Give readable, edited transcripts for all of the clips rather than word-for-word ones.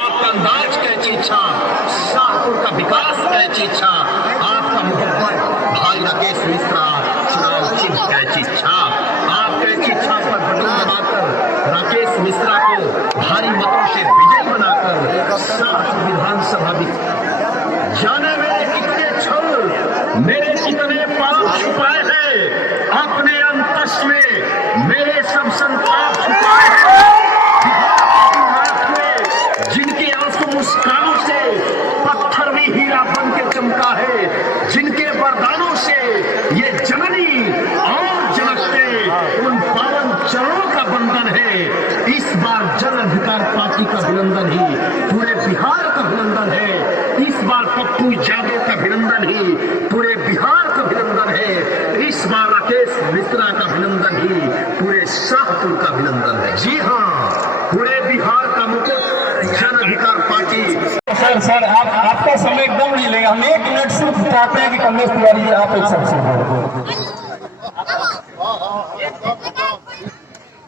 आपका अंदाज कैची इच्छा, शाहपुर का विकास कैची इच्छा, आपका मोहब्बत भाई राकेश मिश्रा चुनाव चिन्ह कैची इच्छा, आप कैची इच्छा पर बटन दबाकर राकेश मिश्रा को भारी मतों से विजय बनाकर शाहपुर विधानसभा जाने में कितने छल, मेरे कितने पाप छुपाए हैं, अपने अंतस में मेरे सब संताप छुपाए हैं। जिनके आंसू मुस्कानों से पत्थर भी हीरा बन के चमका है, जिनके वरदानों से ये जननी और जनकते उन पावन चरणों का बंधन है। इस बार जन अधिकार पार्टी का अभिनंदन ही पूरे बिहार का अभिनंदन है। इस बार पप्पू यादव का अभिनंदन ही पूरे बिहार का अभिनंदन है। इस बार राकेश मिश्रा का अभिनंदन ही पूरे शाहपुर का अभिनंदन है। जी हाँ, पूरे बिहार का मुकुट जन अधिकार पार्टी। सर आपका समय एकदम नहीं लेगा, हम 1 मिनट सिर्फ चाहते हैं कि कमलेश तिवारी जी आप एक सबसे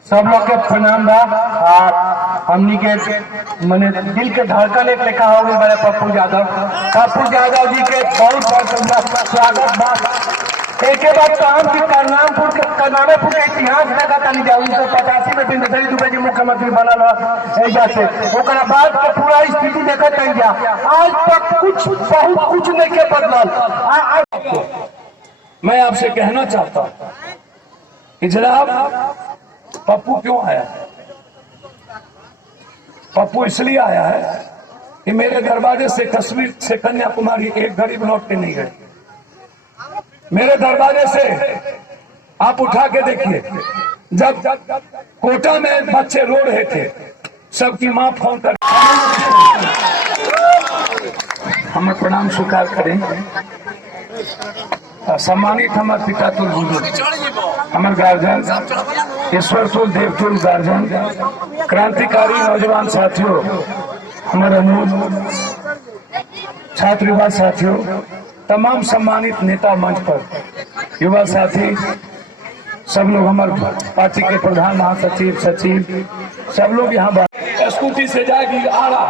सब लोग के प्रणाम बा। हमनी के मैंने दिल के धड़कन एक लिखा हो गए बड़े पप्पू यादव जी के बहुत बहुत स्वागत बा। एक बात काम की करनामेपुर के इतिहास लगा नहीं जाओ 1985 में बिंदुसारी दुबे जी मुख्यमंत्री बनल से बाद के पूरा स्थिति देखा कहीं जा आज तक बहुत कुछ नहीं के बदलल। मैं आपसे कहना चाहता हूँ कि जनाब पप्पू क्यों आया? पप्पू इसलिए आया है कि मेरे दरवाजे से कश्मीर से कन्याकुमारी एक गरीब लौट के नहीं गए। मेरे दरवाजे से आप उठा के देखिए, जब कोटा में बच्चे रो रहे थे सबकी मां फोन कर हमें प्रणाम स्वीकार करें। सम्मानित हमारे पिता तुल हमारे गार्जियन ईश्वर तुल देवतुल गार्जियन, क्रांतिकारी नौजवान साथियों, हमारे अमूल छात्र युवा साथियों, तमाम सम्मानित नेता मंच पर, युवा साथी, सब लोग हमारे पार्टी के प्रधान महासचिव सचिव सब लोग यहाँ स्कूटी से जाएगी आ रहा।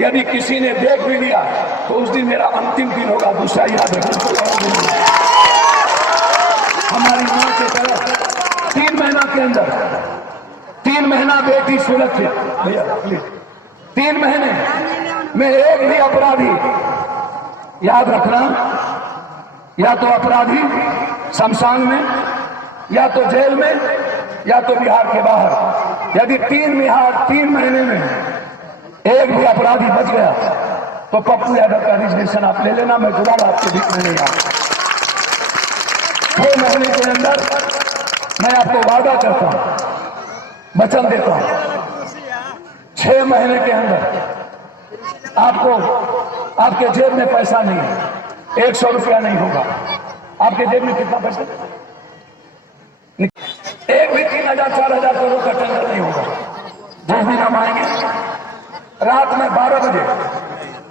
यदि किसी ने देख भी लिया तो उस दिन मेरा अंतिम दिन होगा। दूसरा याद है हमारी मां के तरफ 3 महीना के अंदर 3 महीना बेटी सुरक्षित भैया 3 महीने में एक भी अपराधी, याद रखना, या तो अपराधी शमशान में, या तो जेल में, या तो बिहार के बाहर। यदि 3 महीने में एक भी अपराधी बच गया तो पप्पू यादव का रिजर्वेशन आप ले लेना, मैं जुड़ा आपके बीच में नहीं आता। 6 महीने के अंदर मैं आपको वादा करता हूं, वचन देता हूं, 6 महीने के अंदर आपको आपके जेब में पैसा नहीं है, 100 रुपया नहीं होगा। आपके जेब में कितना पैसा? एक भी 3,000 4,000 करोड़ का टेंडर नहीं होगा। जिस दिन हम आएंगे रात में 12 बजे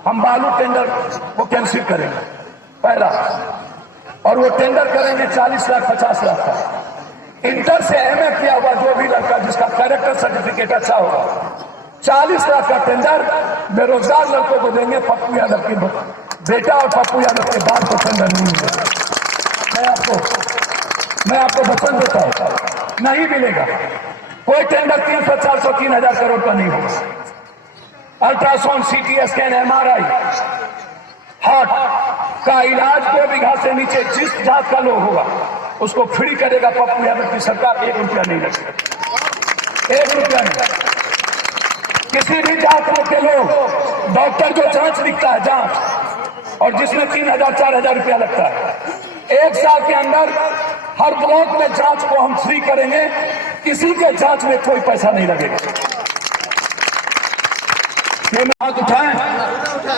हम बालू टेंडर वो कैंसिल करेंगे पहला, और वो टेंडर करेंगे 40 लाख 50 लाख का। इंटर से एमए किया हुआ जो भी लड़का जिसका कैरेक्टर सर्टिफिकेट अच्छा होगा, 40 लाख का टेंडर बेरोजगार लड़कों को देंगे। पप्पू यादव की बेटा और पप्पू यादव के बाप को टेंडर नहीं मिलेगा। मैं आपको वचन देता हूं, नहीं मिलेगा कोई टेंडर। 300 400 3,000 करोड़ का नहीं होगा। Ultrasound, CT scan, MRI, heart का इलाज 2 बीघा से नीचे जिस जात का लोग होगा उसको फ्री करेगा पप्पू यादव की सरकार। 1 रुपया नहीं लगेगा, 1 रुपया नहीं। किसी भी जात के लोग डॉक्टर जो जांच लिखता है जांच, और जिसमें 3,000 4,000 रुपया लगता है, 1 साल के अंदर हर ब्लॉक में जांच को हम फ्री करेंगे। किसी के जांच में कोई पैसा नहीं लगेगा। ये हाथ उठाए,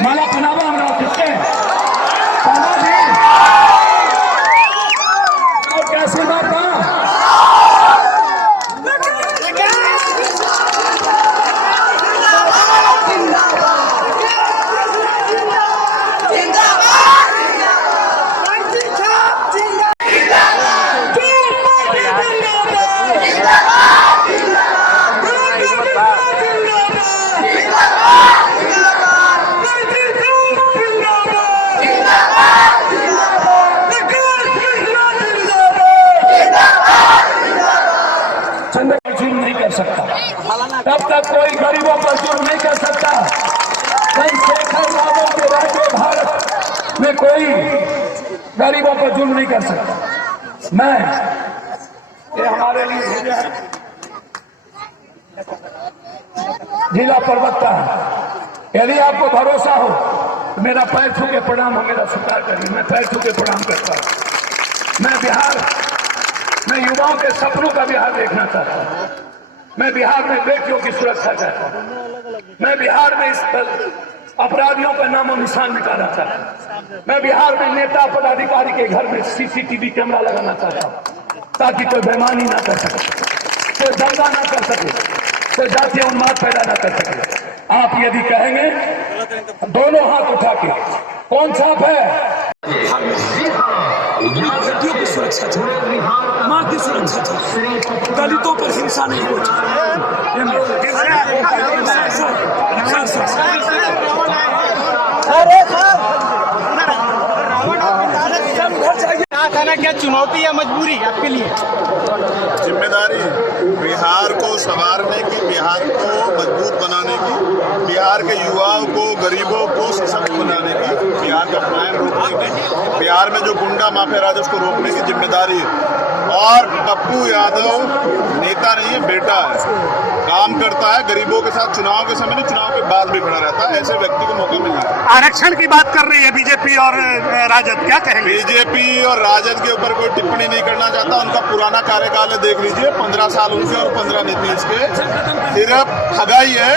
माला पहनावा हमरा किसके और कैसे बात कहा जिंदाबाद कर सकता। मैं ये हमारे लिए भेजा है, जिला प्रवक्ता है। यदि आपको भरोसा हो तो मेरा पैर छू के प्रणाम हो, मेरा स्वीकार करिए। मैं पैर छू के प्रणाम करता हूँ। मैं युवाओं के सपनों का बिहार देखना चाहता हूँ। मैं बिहार में बेटियों की सुरक्षा चाहता हूँ। मैं बिहार में इस अपराधियों का नामो निशान मिटाना चाहता हूँ। मैं बिहार में नेता पदाधिकारी के घर में सीसीटीवी कैमरा लगाना चाहता हूँ, ताकि कोई बेईमानी ना कर सके, कोई दंगा ना कर सके, कोई जातीय उन्माद पैदा ना कर सके। आप यदि कहेंगे दोनों हाथ उठा के, कौन साफ है? बेटियों की सुरक्षा चाहिए, माँ की सुरक्षा चाहिए, दलितों पर हिंसा नहीं हो क्या चुनौती या मजबूरी आपके लिए? जिम्मेदारी बिहार को संवारने की, बिहार को मजबूत बनाने की, बिहार के युवाओं को, गरीबों को सशक्त बनाने की, बिहार का क्राइम रोकने की, बिहार में जो गुंडा माफिया राज उसको रोकने की जिम्मेदारी है। और पप्पू यादव नेता नहीं है, बेटा है, काम करता है गरीबों के साथ। चुनाव के समय नहीं, चुनाव के बाद भी खड़ा रहता है। ऐसे व्यक्ति को मौका मिलना है। आरक्षण की बात कर रही है बीजेपी और राजद, क्या कहेंगे? बीजेपी और राजद के ऊपर कोई टिप्पणी नहीं करना चाहता। उनका पुराना कार्यकाल है, देख लीजिए, 15 साल उनके और 15 नीतीश के। सिर्फ ठगाई है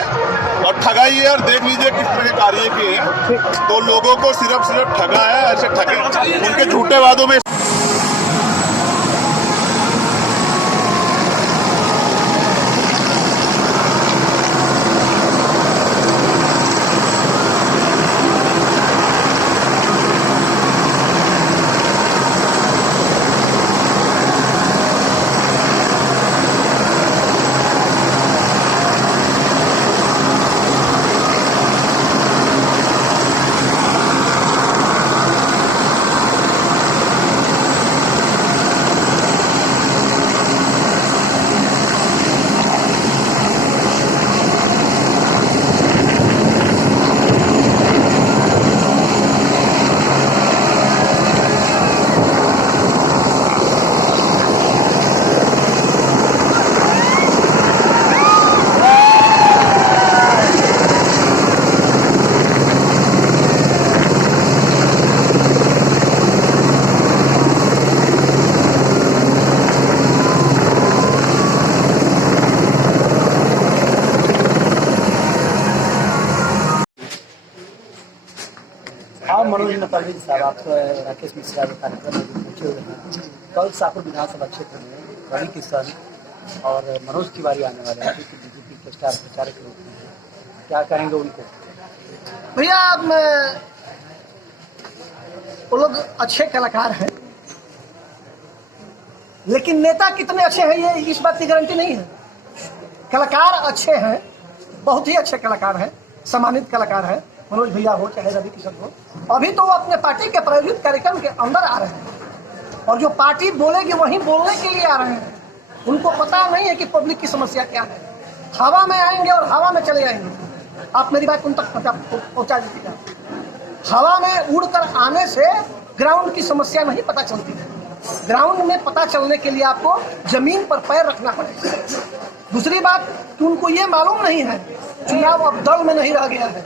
और ठगाई है, और देख लीजिए किस तरह के कार्य किए हैं। तो लोगों को सिर्फ ठगा है, ऐसे ठगे उनके झूठे वादों में। हाँ, मनोज नेपाली साहब, आप राकेश मिश्रा के कार्यक्रम में पहुंचे हुए हैं। कल शाहपुर विधानसभा क्षेत्र में रवि किशन और मनोज तिवारी आने वाले हैं, जो कि बीजेपी के स्टार प्रचारक के रूप में हैं। क्या कहेंगे उनको? भैया, वो लोग अच्छे कलाकार हैं, लेकिन नेता कितने अच्छे हैं ये इस बात की गारंटी नहीं है। कलाकार अच्छे हैं, बहुत ही अच्छे कलाकार हैं, सम्मानित कलाकार हैं, मनोज भैया हो चाहे रवि किशन हो। अभी तो वो अपने पार्टी के प्रायोजित कार्यक्रम के अंदर आ रहे हैं, और जो पार्टी बोलेगी वहीं बोलने के लिए आ रहे हैं। उनको पता नहीं है कि पब्लिक की समस्या क्या है। हवा में आएंगे और हवा में चले जाएंगे। आप मेरी बात उन तक पहुंचा दीजिएगा। हवा में उड़कर आने से ग्राउंड की समस्या नहीं पता चलती है। ग्राउंड में पता चलने के लिए आपको जमीन पर पैर रखना पड़ेगा। दूसरी बात कि उनको ये मालूम नहीं है चुनाव अब दल में नहीं रह गया है,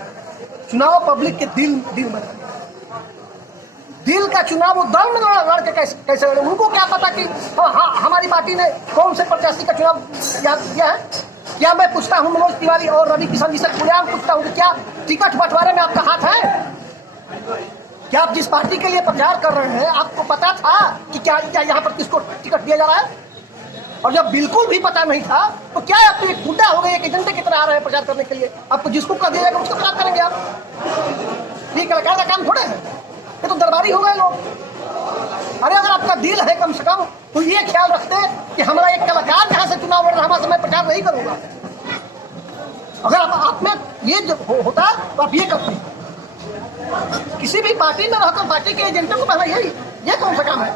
चुनाव पब्लिक के दिल में है। दिल का चुनाव वो दल में लड़ के कैसे लड़े? उनको क्या पता कि हमारी पार्टी ने कौन से प्रत्याशी का चुनाव याद किया है? क्या मैं पूछता हूँ मनोज तिवारी और रवि किशन जी से खुलेआम पूछता हूँ कि क्या टिकट बंटवारे में आपका हाथ है? क्या आप जिस पार्टी के लिए प्रचार कर रहे हैं आपको पता था कि क्या यहाँ पर किसको टिकट दिया जा रहा है? और जब बिल्कुल भी पता नहीं था तो क्या आप तो एक गुड्डा हो गए, एक एजेंटे की तरह आ रहे हैं प्रचार करने के लिए? आपको जिसको कर दिया जाएगा उसको प्रचार करेंगे आप? ये कलाकार का काम थोड़े है, ये तो दरबारी हो गए लोग। अरे अगर आपका दिल है कम से कम तो ये ख्याल रखते कि हमारा एक कलाकार जहाँ से चुनाव लड़ रहा है मैं प्रचार नहीं करूंगा। अगर आप में ये होता तो आप ये करते। किसी भी पार्टी में रहकर पार्टी के एजेंटों को पहले यही ये कौन सा काम है?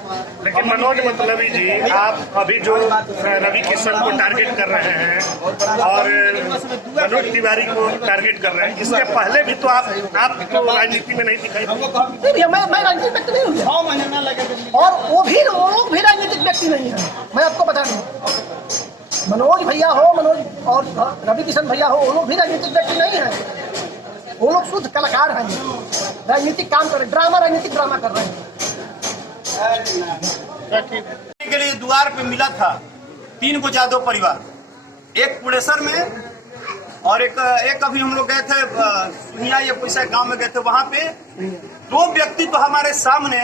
लेकिन मनोज मतलबी जी, आप अभी जो रवि किशन को टारगेट कर रहे हैं और मनोज तिवारी को टारगेट कर रहे हैं, इसके पहले भी तो आप तो राजनीति में नहीं दिखाई दी। नहीं, मैं राजनीतिक व्यक्ति नहीं हूँ, और वो लोग भी राजनीतिक व्यक्ति नहीं है। मैं आपको बता दूं, मनोज भैया हो, मनोज और रवि किशन भैया हो, वो लोग भी राजनीतिक व्यक्ति नहीं है। वो लोग शुद्ध कलाकार हैं, राजनीतिक काम कर रहे, राजनीतिक ड्रामा कर रहे हैं। के लिए द्वार पे मिला था 3 गो जादव परिवार, एक पुणेसर में और एक अभी हम लोग गए थे सुनिया या कोई सा गांव में गए थे, वहां पे 2 व्यक्ति तो हमारे सामने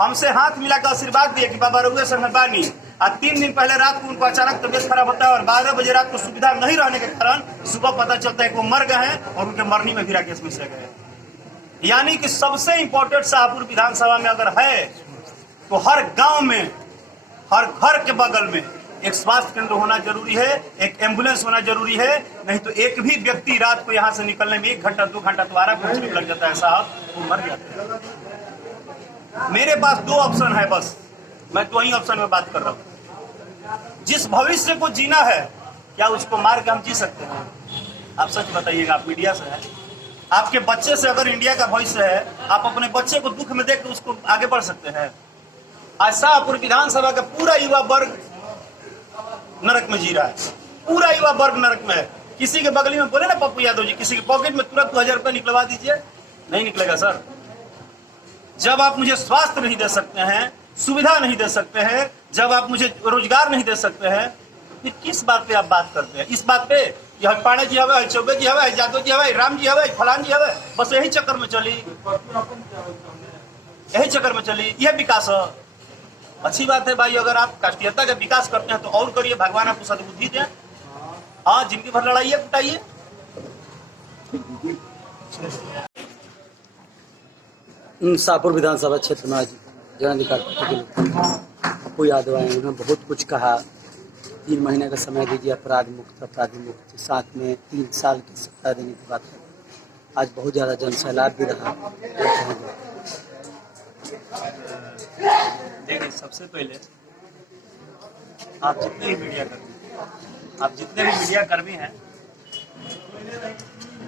हमसे हाथ मिला कर आशीर्वाद दिए कि बाबा रघुए से मेहरबानी। और 3 दिन पहले रात को उनको अचानक तबियत खराब होता है और 12 बजे रात को सुविधा नहीं रहने के कारण सुबह पता चलता है कि वो मर गए हैं और उनके मरने में भी राकेश मिश्रा गए। यानी कि सबसे इंपॉर्टेंट शाहपुर विधानसभा में अगर है तो हर गांव में, हर घर के बगल में एक स्वास्थ्य केंद्र होना जरूरी है, एक एम्बुलेंस होना जरूरी है। नहीं तो एक भी व्यक्ति रात को यहाँ से निकलने में 1 घंटा 2 घंटा द्वारा पहुंचने में लग जाता है साहब, वो मर जाते हैं। मेरे पास 2 ऑप्शन है, बस मैं 2 ही ऑप्शन में बात कर रहा हूँ। जिस भविष्य को जीना है, क्या उसको मार के हम जी सकते हैं? आप सच बताइएगा, आप मीडिया से हैं, आपके बच्चे से अगर इंडिया का भविष्य है, आप अपने बच्चे को दुख में देख के उसको आगे बढ़ सकते हैं? आज शाहपुर विधानसभा का पूरा युवा वर्ग नरक में जी रहा है, पूरा युवा वर्ग नरक में है। किसी के बगली में बोले ना पप्पू यादव जी, किसी के पॉकेट में तुरंत 2000 रुपये निकलवा दीजिए, नहीं निकलेगा सर। जब आप मुझे स्वास्थ्य नहीं दे सकते हैं, सुविधा नहीं दे सकते हैं, जब आप मुझे रोजगार नहीं दे सकते हैं, फिर किस बात पे आप बात करते हैं? इस बात पे यह पांडे जी हवे, चौबे जी हवे, यादव जी हवे, राम जी हवे, फलान जी हवे, बस यही चक्कर में चली, यही चक्कर में चली। यह विकास है, अच्छी बात है भाई। अगर आप राष्ट्रीयता का विकास करते हैं तो और करिए, भगवान आपको सद्बुद्धि दें। हाँ, जिनकी भर लड़ाइए कुटाइए। शाहपुर विधानसभा क्षेत्र में आज जन अधिकार पार्टी के लोग पप्पू यादव आए, उन्होंने बहुत कुछ कहा। 3 महीने का समय दीजिए, अपराधी मुक्त, साथ में 3 साल की सत्ता देने की बात है। आज बहुत ज़्यादा जन सैलाब भी रहा। देखिए, सबसे पहले आप जितने भी मीडिया कर्मी हैं,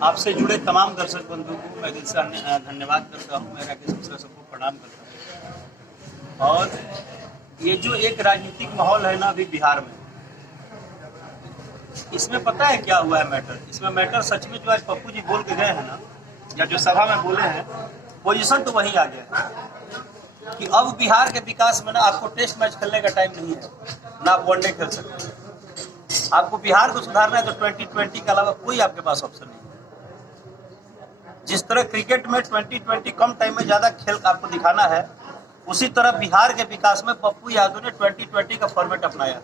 आपसे जुड़े तमाम दर्शक बंधुओं को मैं दिल से धन्यवाद करता हूँ। मैं राकेश मिश्रा सबको प्रणाम करता हूँ। और ये जो एक राजनीतिक माहौल है ना अभी बिहार में, इसमें पता है क्या हुआ है मैटर? इसमें मैटर सच में जो आज पप्पू जी बोल के गए हैं ना, या जो सभा में बोले हैं, पोजीशन तो वही आ गया है कि अब बिहार के विकास में ना आपको टेस्ट मैच खेलने का टाइम नहीं है, ना आप वनडे खेल सकते हैं। आपको बिहार को सुधारना है तो 2020 के अलावा कोई आपके पास ऑप्शन नहीं है। जिस तरह क्रिकेट में 2020 कम टाइम में ज्यादा खेल आपको दिखाना है, उसी तरह बिहार के विकास में पप्पू यादव ने 2020 का फॉर्मेट अपनाया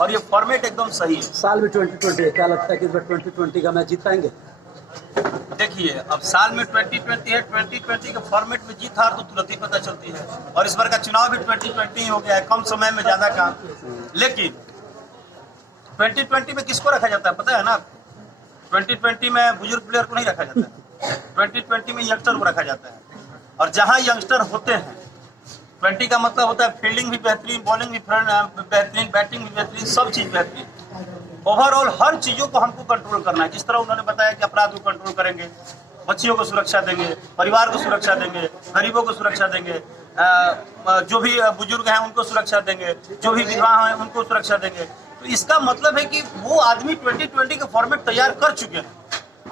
और ये फॉर्मेट एकदम सही है। साल में 2020 क्या लगता है कि 2020 का मैच जीत पाएंगे? देखिए, अब साल में 2020 है, 2020 के फॉर्मेट में जीत हार तो तुरंत ही पता चलती है। और इस बार का चुनाव भी 2020 हो गया है, कम समय में ज्यादा काम। लेकिन 2020 में किसको रखा जाता है पता है ना आपको? 2020 में बुजुर्ग प्लेयर को नहीं रखा जाता है, 2020 में यंगस्टर को रखा जाता है। और जहां यंगस्टर होते हैं, 20 का मतलब होता है फील्डिंग भी बेहतरीन, बॉलिंग भी बेहतरीन, बैटिंग भी बेहतरीन, सब चीज बेहतरीन। ओवरऑल हर चीजों को हमको कंट्रोल करना है। जिस तरह उन्होंने बताया कि अपराध को कंट्रोल करेंगे, बच्चियों को सुरक्षा देंगे, परिवार को सुरक्षा देंगे, गरीबों को सुरक्षा देंगे, जो भी बुजुर्ग हैं उनको सुरक्षा देंगे, जो भी विधवा हैं उनको सुरक्षा देंगे। तो इसका मतलब है कि वो आदमी 2020 का फॉर्मेट तैयार कर चुके हैं।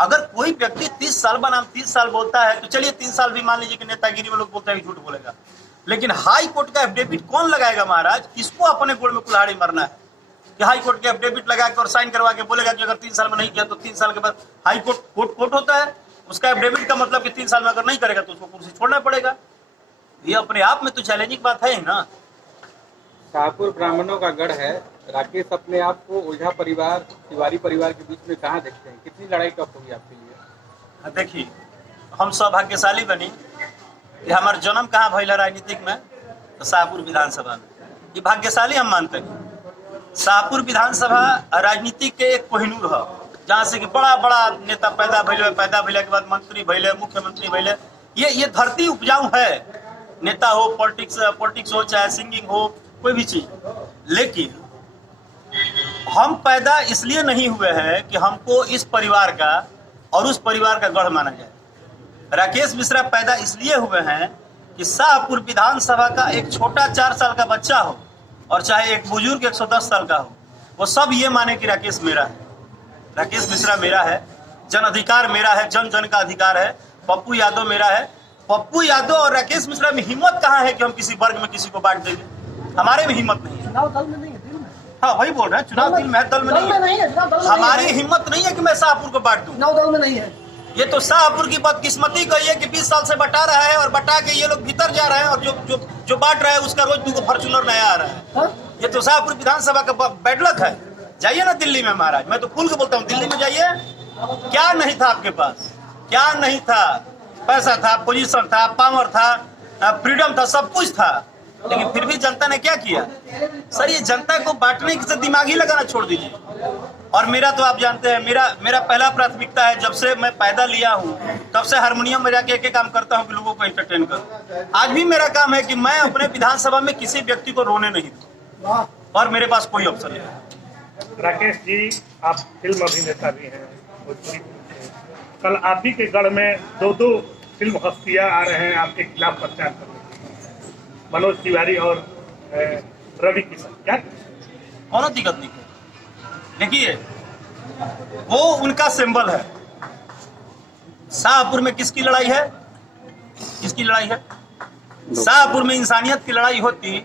अगर कोई व्यक्ति 30 साल बनाम 30 साल बोलता है तो चलिए 3 साल भी मान लीजिए कि नेतागिरी में लोग बोलते हैं कि झूठ बोलेगा, लेकिन हाई कोर्ट का एफिडेविट कौन लगाएगा महाराज? किसको अपने गोड़ में कुल्हाड़ी मारना है कि हाई कोर्ट के एफिडेविट लगा के और साइन करवा के बोलेगा कि अगर 3 साल में नहीं किया तो 3 साल के बाद हाई कोर्ट होता है, उसका एफिडेविट का मतलब कि 3 साल में अगर नहीं करेगा तो उसको कुर्सी छोड़ना पड़ेगा। ये अपने आप में तो चैलेंजिंग बात है ही ना। शाहपुर ब्राह्मणों का गढ़ है। राकेश अपने आप को ओझा परिवार, तिवारी परिवार के बीच में कहाँ देखते हैं? कितनी लड़ाई टफ होगी आपके लिए? देखिए, हम सौभाग्यशाली बनी कि हमारा जन्म कहाँ भइल राजनीतिक में, तो शाहपुर विधानसभा में। ये भाग्यशाली हम मानते हैं। शाहपुर विधानसभा राजनीति के एक कोहिनूर है, जहाँ से कि बड़ा बड़ा नेता पैदा भइले के बाद मंत्री भइले, मुख्यमंत्री भइले। ये धरती उपजाऊ है, नेता हो, पॉलिटिक्स हो, चाहे सिंगिंग हो, कोई भी चीज। लेकिन हम पैदा इसलिए नहीं हुए हैं कि हमको इस परिवार का और उस परिवार का गढ़ माना जाए। राकेश मिश्रा पैदा इसलिए हुए हैं कि शाहपुर विधानसभा का एक छोटा 4 साल का बच्चा हो और चाहे एक बुजुर्ग 110 साल का हो, वो सब ये माने कि राकेश मेरा है, राकेश मिश्रा मेरा है, जन अधिकार मेरा है, जन जन का अधिकार है, पप्पू यादव मेरा है। पप्पू यादव और राकेश मिश्रा में हिम्मत कहाँ है कि हम किसी वर्ग में किसी को बांट देंगे? हमारे में हिम्मत नहीं है। चुनाव दल में नहीं है, दिल में। हाँ वही बोल रहे हैं, चुनाव दिल में, दल में नहीं है। हमारी हिम्मत नहीं है कि मैं शाहपुर को बांट दूं। चुनाव दल में नहीं है। ये तो शाहपुर की बदकिस्मती गई है कि 20 साल से बटा रहा है और बटा के ये लोग भीतर जा रहे हैं, और जो बांट रहा है उसका रोज 2 फॉर्च्यूनर नया आ रहा है। हाँ? ये तो शाहपुर विधानसभा का बैड लक है। जाइए ना दिल्ली में महाराज, मैं तो खुल के बोलता हूँ, दिल्ली में जाइए। क्या नहीं था आपके पास? क्या नहीं था? पैसा था, पोजीशन था, पावर था, फ्रीडम था, सब कुछ था, लेकिन फिर भी जनता ने क्या किया? सर ये जनता को बांटने से दिमाग ही लगाना छोड़ दीजिए। और मेरा तो आप जानते हैं, मेरा पहला प्राथमिकता है, जब से मैं पैदा लिया हूँ तब से हारमोनियम में जाके एक काम करता हूँ कि लोगों को एंटरटेन करूँ। आज भी मेरा काम है कि मैं अपने विधानसभा में किसी व्यक्ति को रोने नहीं दूँ, और मेरे पास कोई अवसर नहीं है। राकेश जी, आप फिल्म अभिनेता भी हैं, भोजपुरी फिल्म से। कल आप ही के गढ़ में 2 फिल्म हस्तियां आ रहे हैं आपके खिलाफ प्रचार करने के लिए, मनोज तिवारी और रवि किशन। क्या कोनो दिक्कत नहीं है। देखिए वो उनका सिंबल है। शाहपुर में किसकी लड़ाई है? किसकी लड़ाई है? शाहपुर में इंसानियत की लड़ाई होती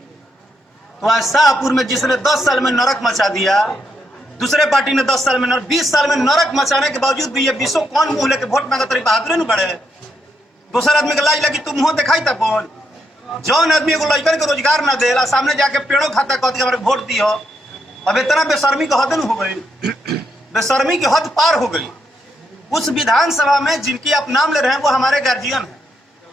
तो आज शाहपुर में जिसने 10 साल में नरक मचा दिया, दूसरे पार्टी ने 10 साल में 20 साल में नरक मचाने के बावजूद भी ये 20 कौन मुंह लेके वोट मांगा? तरी बहादुर न बढ़े। दूसरा आदमी के लाज लगी, तुम मुंह दिखाई था कौन? जौन आदमी को लड़कन के रोजगार न देला, सामने जाके पेड़ों खाता कहती हमारे वोट दी हो। अब इतना बेशर्मी की हद हो गई, बेशर्मी की हद पार हो गई। उस विधानसभा में जिनकी आप नाम ले रहे हैं वो हमारे गार्जियन हैं,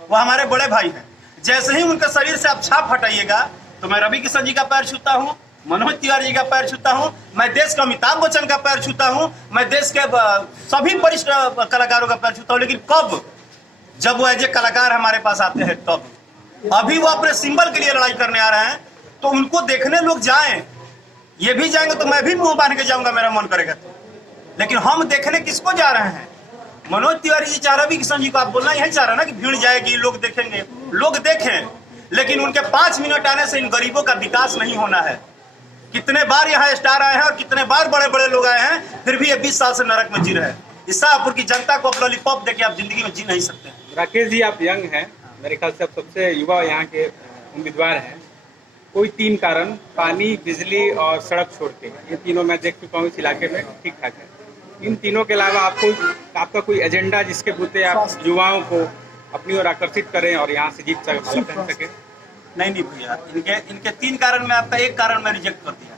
वो हमारे बड़े भाई हैं। जैसे ही उनके शरीर से आप छाप हटाइएगा तो मैं रवि किशन जी का पैर छूता हूँ, मनोज तिवारी जी का पैर छूता हूँ, मैं देश के अमिताभ बच्चन का पैर छूता हूँ, मैं देश के सभी वरिष्ठ कलाकारों का पैर छूता हूँ। लेकिन कब? जब वो एज ए कलाकार हमारे पास आते हैं तब। अभी वो अपने सिंबल के लिए लड़ाई करने आ रहे हैं, तो उनको देखने लोग जाएं, ये भी जाएंगे तो मैं भी मुंह बांध के जाऊंगा, मेरा मन करेगा तो। लेकिन हम देखने किसको जा रहे हैं? मनोज तिवारी जी चाह रहे किशन जी को आप बोलना यही चाह रहे ना कि भीड़ जाएगी, लोग देखेंगे। लोग देखें, लेकिन उनके 5 मिनट आने से इन गरीबों का विकास नहीं होना है। कितने बार यहाँ स्टार आए हैं और कितने बार बड़े बड़े लोग आए हैं, फिर भी ये 20 साल से नरक में जी रहे हैं। इस शाहपुर की जनता को आप लॉलीपॉप देके आप जिंदगी में जी नहीं सकते। राकेश जी, आप यंग हैं, मेरे ख्याल से आप सबसे युवा यहाँ के उम्मीदवार हैं। कोई 3 कारण, पानी, बिजली और सड़क छोड़ के, ये तीनों मैं देख चुका हूँ इस इलाके में ठीक ठाक है। इन तीनों के अलावा आपका कोई एजेंडा जिसके बुते आप युवाओं को अपनी ओर आकर्षित करें और यहाँ से जीत सके? नहीं भैया, इनके 3 कारण में आपका एक कारण मैं रिजेक्ट कर दिया,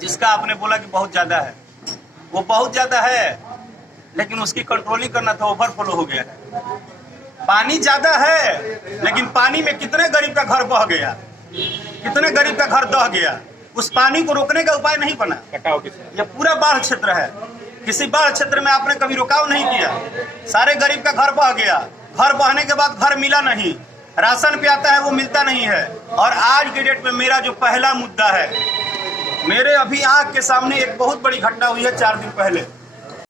जिसका आपने बोला कि बहुत ज्यादा है। वो बहुत ज्यादा है, लेकिन उसकी कंट्रोलिंग करना था, ओवरफ्लो हो गया है। पानी ज्यादा है, लेकिन पानी में कितने गरीब का घर बह गया, कितने गरीब का घर दह गया। उस पानी को रोकने का उपाय नहीं बना। ये पूरा बाढ़ क्षेत्र है, किसी बाढ़ क्षेत्र में आपने कभी रुकाव नहीं किया। सारे गरीब का घर बह गया, घर बहने के बाद घर मिला नहीं, राशन पे आता है वो मिलता नहीं है। और आज के डेट में मेरा जो पहला मुद्दा है, मेरे अभी आंख के सामने एक बहुत बड़ी घटना हुई है 4 दिन पहले।